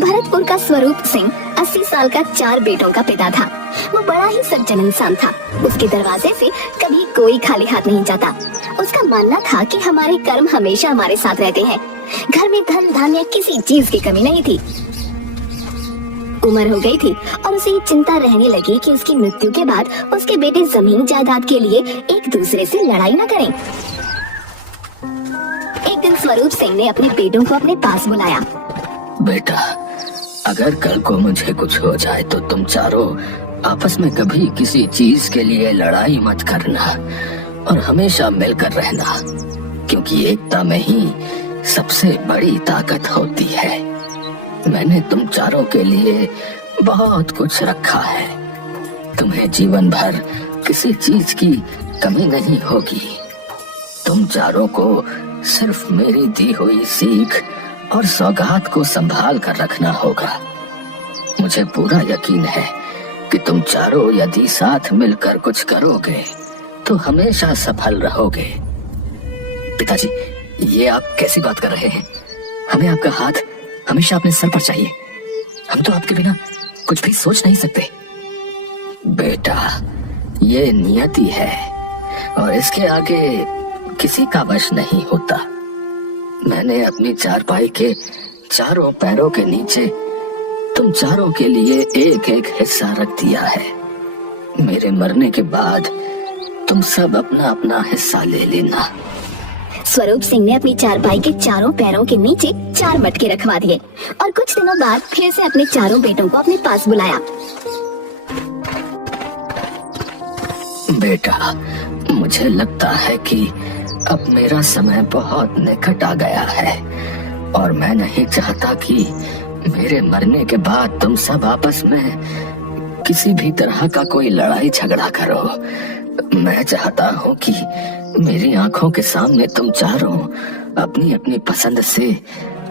भरतपुर का स्वरूप सिंह 80 साल का 4 बेटों का पिता था। वो बड़ा ही सज्जन इंसान था। उसके दरवाजे से कभी कोई खाली हाथ नहीं जाता। उसका मानना था कि हमारे कर्म हमेशा हमारे साथ रहते हैं। घर में धन धान्य किसी चीज की कमी नहीं थी। उम्र हो गई थी और उसे चिंता रहने लगी कि उसकी मृत्यु के बाद उसके बेटे जमीन जायदाद के लिए एक दूसरे से लड़ाई न करें। एक दिन स्वरूप सिंह ने अपने बेटों को अपने पास बुलाया। बेटा, अगर कल को मुझे कुछ हो जाए तो तुम चारों आपस में कभी किसी चीज के लिए लड़ाई मत करना और हमेशा मिलकर रहना, क्योंकि एकता में ही सबसे बड़ी ताकत होती है। मैंने तुम चारों के लिए बहुत कुछ रखा है। तुम्हें जीवन भर किसी चीज की कमी नहीं होगी। तुम चारों को सिर्फ मेरी दी हुई सीख और सौगात को संभाल कर रखना होगा। मुझे पूरा यकीन है कि तुम चारों यदि साथ मिलकर कुछ करोगे तो हमेशा सफल रहोगे। पिताजी, ये आप कैसी बात कर रहे हैं? हमें आपका हाथ हमेशा अपने सर पर चाहिए। हम तो आपके बिना कुछ भी सोच नहीं सकते। बेटा, ये नियति है और इसके आगे किसी का वश नहीं होता। मैंने अपनी चारपाई के चारों पैरों के नीचे तुम चारों के लिए एक एक हिस्सा रख दिया है। मेरे मरने के बाद तुम सब अपना अपना हिस्सा ले लेना। स्वरूप सिंह ने अपनी चारपाई के चारों पैरों के नीचे 4 मटके रखवा दिए और कुछ दिनों बाद फिर से अपने चारों बेटों को अपने पास बुलाया। बेटा, मुझे लगता है कि अब मेरा समय बहुत निकट आ गया है और मैं नहीं चाहता कि मेरे मरने के बाद तुम सब आपस में किसी भी तरह का कोई लड़ाई झगड़ा करो। मैं चाहता हूँ कि मेरी आंखों के सामने तुम चारों अपनी अपनी पसंद से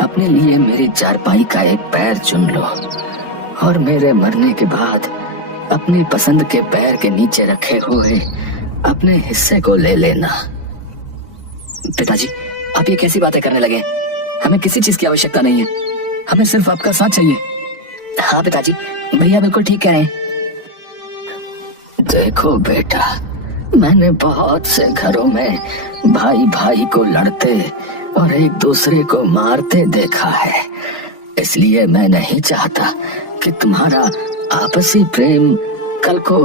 अपने लिए मेरी चारपाई का एक पैर चुन लो और मेरे मरने के बाद अपनी पसंद के पैर के नीचे रखे हुए अपने हिस्से को ले लेना। पिताजी, आप ये कैसी बातें करने लगे? हमें किसी चीज की आवश्यकता नहीं है। हमें सिर्फ आपका साथ चाहिए। हाँ पिताजी, भैया बिल्कुल ठीक कह रहे हैं। देखो बेटा, मैंने बहुत से घरों में भाई भाई को लड़ते और एक दूसरे को मारते देखा है। इसलिए मैं नहीं चाहता कि तुम्हारा आपसी प्रेम कल को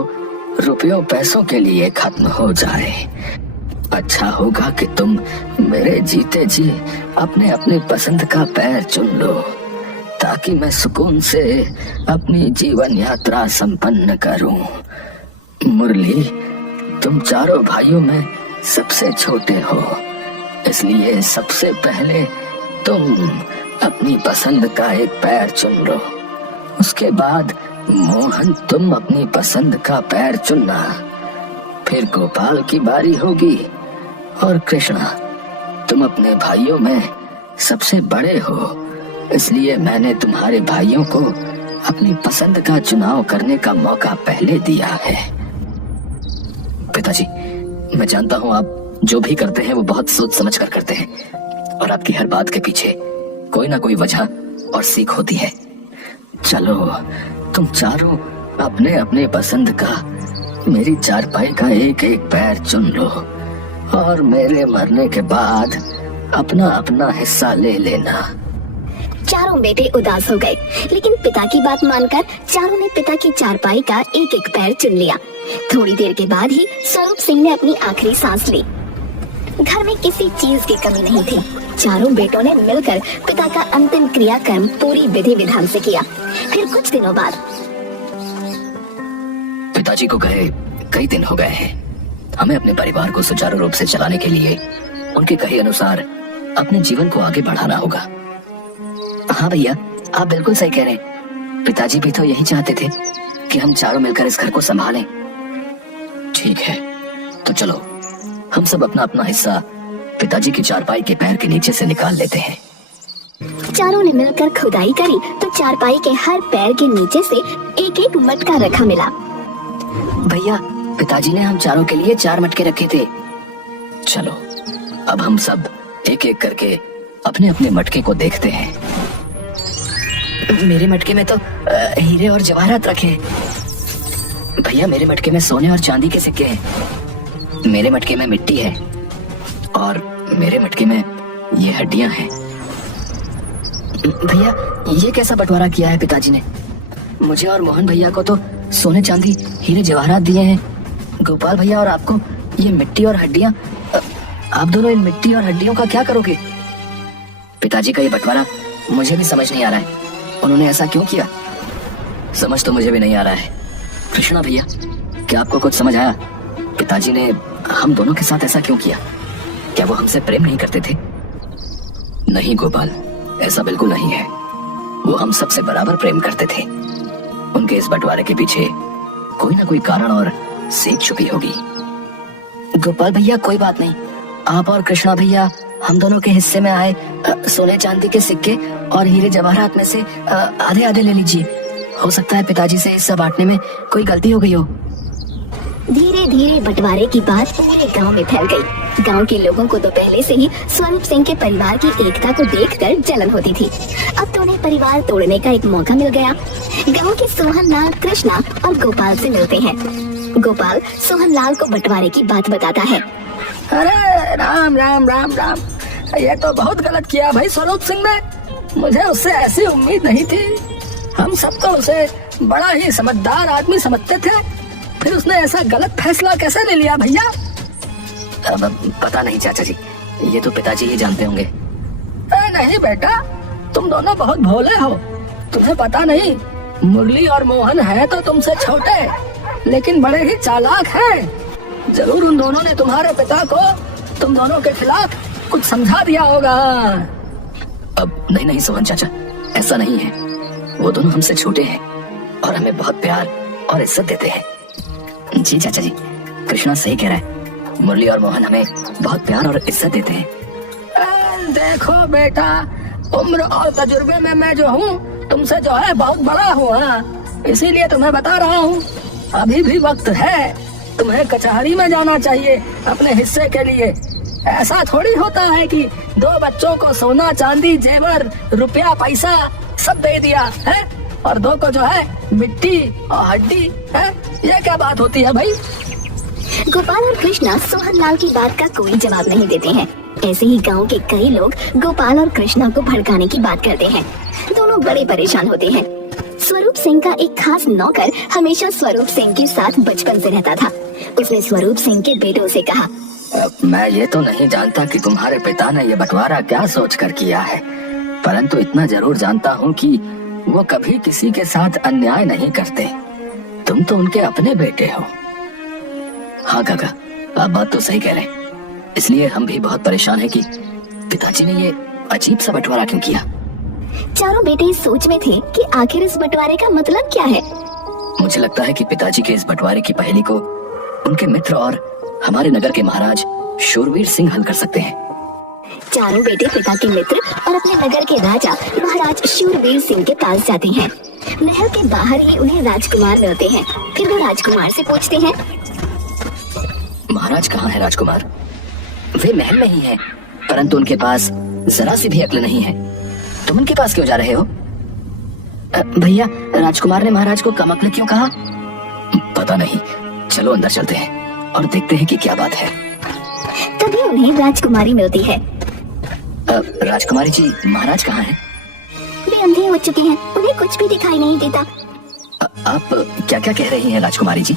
रुपयों पैसों के लिए खत्म हो जाए। अच्छा होगा कि तुम मेरे जीते जी अपने अपने पसंद का पैर चुन लो ताकि मैं सुकून से अपनी जीवन यात्रा संपन्न करूं। मुरली, तुम चारों भाइयों में सबसे छोटे हो, इसलिए सबसे पहले तुम अपनी पसंद का एक पैर चुन लो। उसके बाद मोहन, तुम अपनी पसंद का पैर चुनना। फिर गोपाल की बारी होगी और कृष्णा, तुम अपने भाइयों में सबसे बड़े हो, इसलिए मैंने तुम्हारे भाइयों को अपनी पसंद का चुनाव करने का मौका पहले दिया है। पिताजी, मैं जानता हूँ आप जो भी करते हैं वो बहुत सोच समझ कर करते हैं और आपकी हर बात के पीछे कोई ना कोई वजह और सीख होती है। चलो, तुम चारों अपने अपने पसंद का मेरी चारपाई का एक एक पैर चुन लो और मेरे मरने के बाद अपना अपना हिस्सा ले लेना। चारों बेटे उदास हो गए, लेकिन पिता की बात मानकर चारों ने पिता की चारपाई का एक एक पैर चुन लिया। थोड़ी देर के बाद ही स्वरूप सिंह ने अपनी आखिरी सांस ली। घर में किसी चीज की कमी नहीं थी। चारों बेटों ने मिलकर पिता का अंतिम क्रियाक्रम पूरी विधि विधान से किया। फिर कुछ दिनों बाद पिताजी को गए कई दिन हो गए हैं। हमें अपने परिवार को सुचारू रूप से चलाने के लिए उनके कहे अनुसार अपने जीवन को आगे बढ़ाना होगा। हाँ भैया, आप बिल्कुल सही कह रहे हैं। पिताजी भी तो यही चाहते थे कि हम चारों मिलकर इस घर को संभालें। ठीक है, तो चलो हम सब अपना अपना हिस्सा पिताजी की चारपाई के पैर के नीचे से निकाल लेते हैं। चारों ने मिलकर खुदाई करी तो चारपाई के हर पैर के नीचे से एक एक मटका रखा मिला। भैया, पिताजी ने हम चारों के लिए 4 मटके रखे थे। चलो अब हम सब एक एक करके अपने अपने मटके को देखते हैं। मेरे मटके में तो हीरे और जवाहरात रखे हैं। भैया मेरे मटके में सोने और चांदी के सिक्के हैं। मेरे मटके में मिट्टी है। और मेरे मटके में ये हड्डियां हैं। भैया ये कैसा बंटवारा किया है पिताजी ने? मुझे और मोहन भैया को तो सोने चांदी हीरे जवाहरात दिए हैं। गोपाल भैया और आपको ये मिट्टी और हड्डियां। आप दोनों इन मिट्टी और हड्डियों का क्या करोगे? पिताजी का ये बंटवारा मुझे भी समझ नहीं आ रहा है। उन्होंने ऐसा क्यों किया? समझ तो मुझे भी नहीं आ रहा है। कृष्णा भैया क्या आपको कुछ समझ आया? पिताजी ने हम दोनों के साथ ऐसा क्यों किया? क्या वो हमसे प्रेम नहीं करते थे? नहीं गोपाल, ऐसा बिल्कुल नहीं है। वो हम सबसे बराबर प्रेम करते थे। उनके इस बंटवारे के पीछे कोई ना कोई कारण और सेक छुपी होगी। गोपाल भैया कोई बात नहीं, आप और कृष्णा भैया हम दोनों के हिस्से में आए सोने चांदी के सिक्के और हीरे जवाहरात में से आधे आधे ले लीजिए। हो सकता है पिताजी से हिस्सा बांटने में कोई गलती हो गई हो। धीरे धीरे बंटवारे की बात पूरे गांव में फैल गई। गांव के लोगों को तो पहले से ही स्वरूप सिंह के परिवार की एकता को देखकर जलन होती थी। अब तो उन्हें परिवार तोड़ने का एक मौका मिल गया। गांव के सोहन लाल कृष्णा और गोपाल से मिलते हैं। गोपाल सोहन लाल को बंटवारे की बात बताता है। अरे राम राम राम राम, ये तो बहुत गलत किया भाई स्वरूप सिंह ने। मुझे उससे ऐसी उम्मीद नहीं थी। हम सब तो उसे बड़ा ही समझदार आदमी समझते थे, फिर उसने ऐसा गलत फैसला कैसे ले लिया भैया? अब पता नहीं चाचा जी, ये तो पिताजी ही जानते होंगे। नहीं बेटा, तुम दोनों बहुत भोले हो। तुम्हें पता नहीं, मुरली और मोहन है तो तुमसे छोटे, लेकिन बड़े ही चालाक हैं। जरूर उन दोनों ने तुम्हारे पिता को तुम दोनों के खिलाफ कुछ समझा दिया होगा। अब नहीं सोहन चाचा, ऐसा नहीं है। वो दोनों हमसे छोटे हैं और हमें बहुत प्यार और इज्जत देते हैं। जी चाचा जी, कृष्णा सही कह रहा है। मुरली और मोहन हमें बहुत प्यार और इज्जत देते हैं। देखो बेटा, उम्र और तजुर्बे में मैं जो हूँ तुमसे जो है बहुत बड़ा हूँ। इसीलिए तुम्हें बता रहा हूँ, अभी भी वक्त है। तुम्हें कचहरी में जाना चाहिए अपने हिस्से के लिए। ऐसा थोड़ी होता है कि 2 बच्चों को सोना चांदी जेवर रुपया पैसा सब दे दिया है और 2 को जो है मिट्टी और हड्डी है। ये क्या बात होती है भाई? गोपाल और कृष्णा सोहन लाल की बात का कोई जवाब नहीं देते हैं। ऐसे ही गांव के कई लोग गोपाल और कृष्णा को भड़काने की बात करते हैं। दोनों बड़े परेशान होते हैं। स्वरूप सिंह का एक खास नौकर हमेशा स्वरूप सिंह के साथ बचपन से रहता था। उसने स्वरूप सिंह के बेटों से कहा, मैं ये तो नहीं जानता कि तुम्हारे पिता ने ये बंटवारा क्या सोचकर किया है, परंतु इतना जरूर जानता हूँ कि वो कभी किसी के साथ अन्याय नहीं करते। तुम तो उनके अपने बेटे हो। हाँ काका, आप बात तो सही कह रहे हैं। इसलिए हम भी बहुत परेशान हैं कि पिताजी ने ये अजीब सा बंटवारा क्यों किया। चारों बेटे इस सोच में थे कि आखिर इस बंटवारे का मतलब क्या है। मुझे लगता है कि पिताजी के इस बंटवारे की पहेली को उनके मित्र और हमारे नगर के महाराज शूरवीर सिंह हल कर सकते हैं। चारों बेटे पिता के मित्र और अपने नगर के राजा महाराज शूरवीर सिंह के पास जाते हैं। महल के बाहर ही उन्हें राजकुमार मिलते हैं। फिर वो राजकुमार से पूछते हैं, महाराज कहाँ है राजकुमार? वे महल में ही हैं, परंतु उनके पास जरा सी भी अक्ल नहीं है। तुम उनके पास क्यों जा रहे हो? भैया, राजकुमार ने महाराज को कम अक्ल क्यों कहा? पता नहीं, चलो अंदर चलते हैं और देखते हैं कि क्या बात है। तभी उन्हें राजकुमारी मिलती है। राजकुमारी जी, महाराज कहाँ हैं? वे अंधे हो चुके हैं, उन्हें कुछ भी दिखाई नहीं देता। आप क्या क्या कह रही हैं राजकुमारी जी?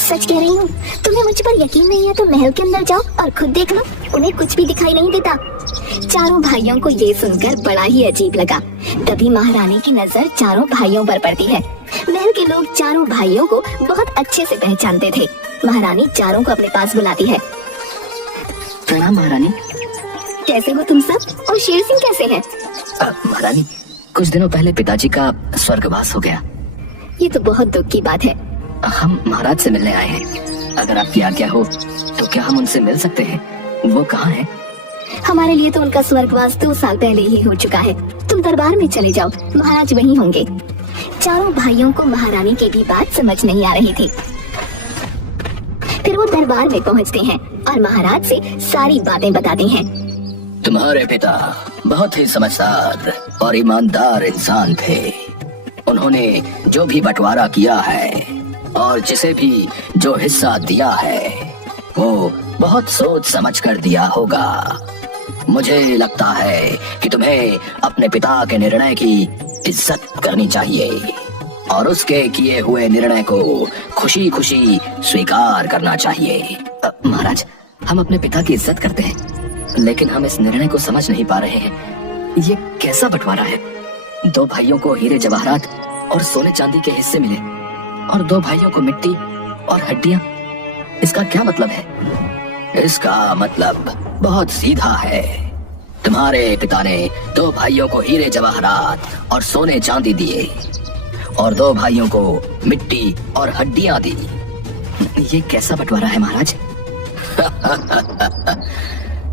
सच कह रही हूँ। तुम्हें मुझ पर यकीन नहीं है तो महल के अंदर जाओ और खुद देख लो, उन्हें कुछ भी दिखाई नहीं देता। चारों भाइयों को ये सुनकर बड़ा ही अजीब लगा। तभी महारानी की नजर चारों भाइयों पर पड़ती है। महल के लोग चारों भाइयों को बहुत अच्छे से पहचानते थे। महारानी चारों को अपने पास बुलाती है। प्रणाम महारानी। कैसे हो तुम सब, और शेर सिंह कैसे है? महारानी, कुछ दिनों पहले पिताजी का स्वर्गवास हो गया। ये तो बहुत दुख की बात है। हम महाराज से मिलने आए हैं। अगर आपकी आज्ञा हो तो क्या हम उनसे मिल सकते हैं? वो कहाँ हैं? हमारे लिए तो उनका स्वर्गवास 2 साल पहले ही हो चुका है। तुम दरबार में चले जाओ, महाराज वहीं होंगे। चारों भाइयों को महारानी की भी बात समझ नहीं आ रही थी। फिर वो दरबार में पहुंचते हैं और महाराज से सारी बातें बताते हैं। तुम्हारे पिता बहुत ही समझदार और ईमानदार इंसान थे। उन्होंने जो भी बंटवारा किया है और जिसे भी जो हिस्सा दिया है वो बहुत सोच समझ कर दिया होगा। मुझे लगता है कि तुम्हें अपने पिता के निर्णय की इज्जत करनी चाहिए और उसके किए हुए निर्णय को खुशी खुशी स्वीकार करना चाहिए। महाराज, हम अपने पिता की इज्जत करते हैं, लेकिन हम इस निर्णय को समझ नहीं पा रहे हैं। ये कैसा बंटवारा है? 2 भाइयों को हीरे जवाहरात और सोने चांदी के हिस्से मिले और 2 भाइयों को मिट्टी और हड्डियां। इसका क्या मतलब है? इसका मतलब बहुत सीधा है। तुम्हारे पिता ने 2 भाइयों को हीरे जवाहरात और सोने चांदी दिए और 2 भाइयों को मिट्टी और हड्डियां दी। ये कैसा बंटवारा है महाराज?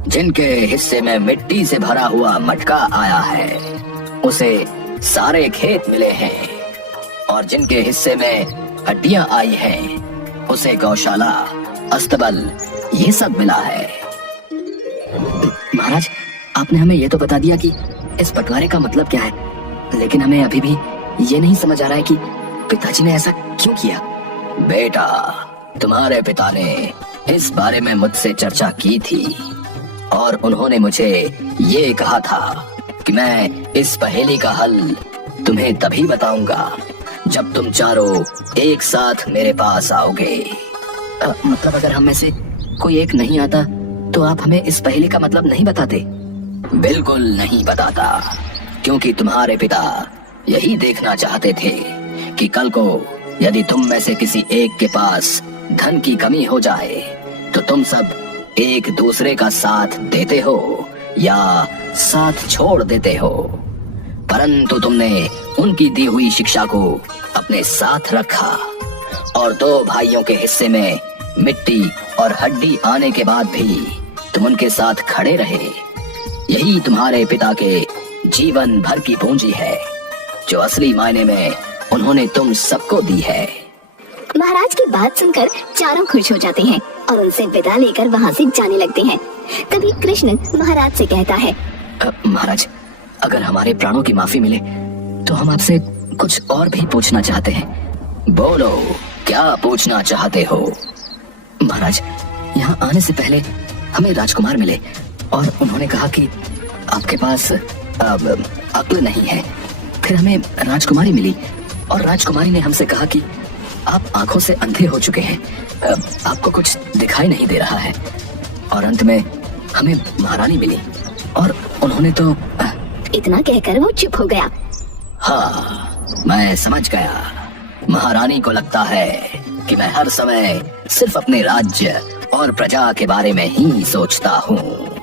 जिनके हिस्से में मिट्टी से भरा हुआ मटका आया है उसे सारे खेत मिले हैं और जिनके हिस्से में हड्डियां आई हैं उसे गौशाला, अस्तबल ये सब मिला है। महाराज, आपने हमें ये तो बता दिया कि इस बंटवारे का मतलब क्या है, लेकिन हमें अभी भी ये नहीं समझ आ रहा है कि पिताजी ने ऐसा क्यों किया। बेटा, तुम्हारे पिता ने इस बारे में मुझसे चर्चा की थी और उन्होंने मुझे ये कहा था कि मैं इस पहेली का हल तुम्हें तभी बताऊंगा जब तुम चारों एक साथ मेरे पास आओगे। मतलब अगर हम में से कोई एक नहीं आता तो आप हमें इस पहेली का मतलब नहीं बताते? बिल्कुल नहीं बताता, क्योंकि तुम्हारे पिता यही देखना चाहते थे कि कल को यदि तुम में से किसी एक के पास धन की कमी हो जाए तो तुम सब एक दूसरे का साथ देते हो या साथ छोड़ देते हो। परंतु तुमने उनकी दी हुई शिक्षा को अपने साथ रखा और 2 भाइयों के हिस्से में मिट्टी और हड्डी आने के बाद भी तुम उनके साथ खड़े रहे। यही तुम्हारे पिता के जीवन भर की पूंजी है जो असली मायने में उन्होंने तुम सबको दी है। महाराज की बात सुनकर चारों खुश हो जाते हैं और उनसे विदा लेकर वहाँ से जाने लगते हैं। तभी कृष्ण महाराज से कहता है, महाराज, अगर हमारे प्राणों की माफी मिले तो हम आपसे कुछ और भी पूछना चाहते हैं। बोलो, क्या पूछना चाहते हो? महाराज, यहाँ आने से पहले हमें राजकुमार मिले और उन्होंने कहा कि आपके पास अक्ल नहीं है। फिर हमें राजकुमारी मिली और राजकुमारी ने हमसे कहा कि आप आंखों से अंधे हो चुके हैं, आपको कुछ दिखाई नहीं दे रहा है। और अंत में हमें महारानी मिली और उन्होंने तो इतना कहकर वो चुप हो गया। हाँ, मैं समझ गया। महारानी को लगता है कि मैं हर समय सिर्फ अपने राज्य और प्रजा के बारे में ही सोचता हूँ,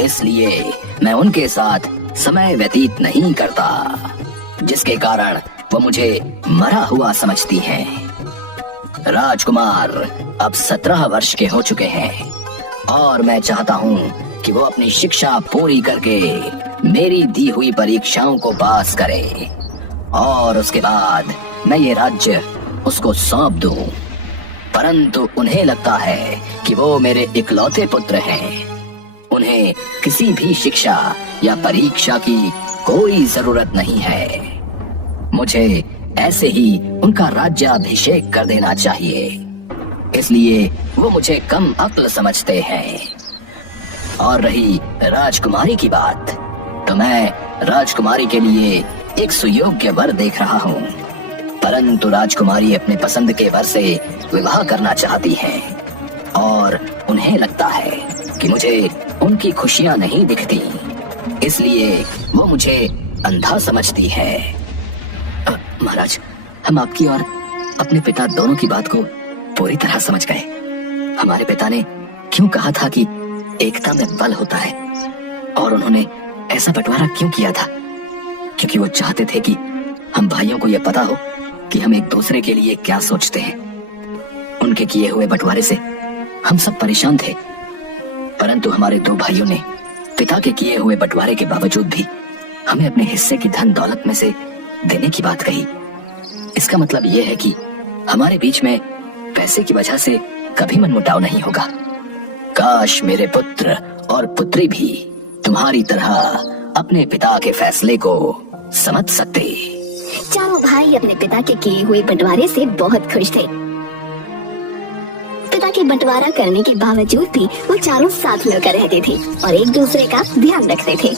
इसलिए मैं उनके साथ समय व्यतीत नहीं करता, जिसके कारण वो मुझे मरा हुआ समझती हैं। राजकुमार अब 17 वर्ष के हो चुके हैं और मैं चाहता हूँ कि वो अपनी शिक्षा पूरी करके मेरी दी हुई परीक्षाओं को पास करे और उसके बाद मैं ये राज्य उसको सौंप दूं। परंतु उन्हें लगता है कि वो मेरे इकलौते पुत्र हैं, उन्हें किसी भी शिक्षा या परीक्षा की कोई जरूरत नहीं है। मुझे ऐसे ही उनका राज्याभिषेक कर देना चाहिए, इसलिए वो मुझे कम अक्ल समझते हैं। और रही राजकुमारी की बात, तो मैं राजकुमारी के लिए एक सुयोग्य वर देख रहा हूँ, परंतु राजकुमारी अपने पसंद के वर से विवाह करना चाहती हैं और उन्हें लगता है कि मुझे उनकी खुशियाँ नहीं दिखती, इसलिए वो मुझे अंधा समझती है। महाराज, हम आपकी और अपने पिता दोनों की बात को पूरी तरह समझ गए। हमारे पिता ने क्यों कहा था कि एकता में बल होता है और उन्होंने ऐसा बंटवारा क्यों किया था, क्योंकि वो चाहते थे कि हम भाइयों को यह पता हो कि हम एक दूसरे के लिए क्या सोचते हैं। उनके किए हुए बंटवारे से हम सब परेशान थे, परंतु हमारे 2 भाइयों ने पिता के किए हुए बंटवारे के बावजूद भी हमें अपने हिस्से की धन दौलत में से देने की बात कही। इसका मतलब यह है कि हमारे बीच में पैसे की वजह से कभी मनमुटाव नहीं होगा। काश मेरे पुत्र और पुत्री भी तुम्हारी तरह अपने पिता के फैसले को समझ सकते। चारों भाई अपने पिता के किए हुए बंटवारे से बहुत खुश थे। पिता के बंटवारा करने के बावजूद भी वो चारों साथ मिलकर रहते थे और एक दूसरे का ध्यान रखते थे।